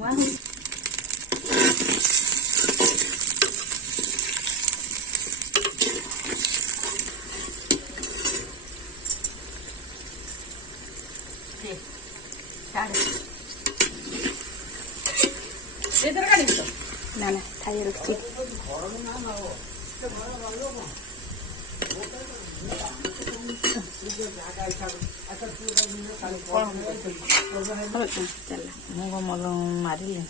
ଧୂଆଁ ହଉଛି। ନା ନା ଖାଇବା ରଖିଛି। ମୁଁ ମାରିଲି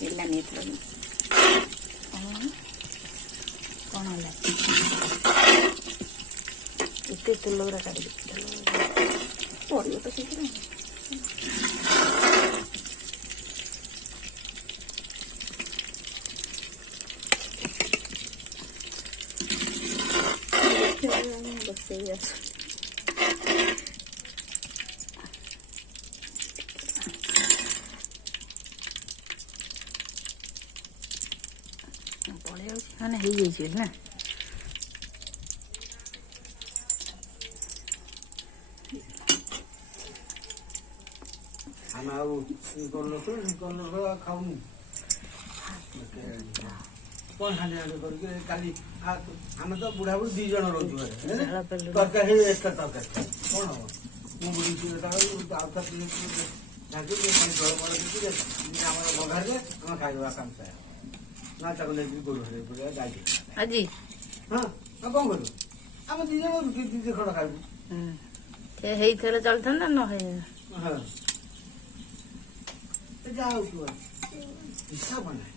ହେଲାନି ଏଥର କଣ ହେଲା ଏତେ ତେଲ ଗୁରା କାଢ଼ିବି ପଡ଼ିବ ତ ସେଥିରେ। ବସେଇ ଆସ ପଳେଇ ଯାଉଛି ମାନେ ହେଇଯାଇଛି ନା। ଆମେ ଆଉ ଖାଉନି କଣ ହାଣ୍ଡି ହାଣ୍ଡି କରିକି କାଲି ଆମେ ତ ବୁଢା ବୁଢୀ 2 ଜଣ ରହୁଛୁ ତରକାରୀ ଏକ୍ସଟ୍ରା ତରକାରୀ କଣ ହବ। ମୁଁ ବୁଢୀ ଆମର ବଘାରିଲେ ଆମେ ଖାଇଦବା କାମସା ନା ତାକୁ ନେଇକି ଗୋରୁ ଗାଈ ଆଜି ହଁ ଆଉ କଣ କରିବୁ ଆମେ 2 ଜଣ ରୁଟି 2 ଖଣ୍ଡ ଖାଇବୁ। ହେଇଥିଲେ ଚଳିଥାନ୍ତା ନ ହେଇ ହଁ ଯାହା ହଉ ହିସାବ ନାହିଁ।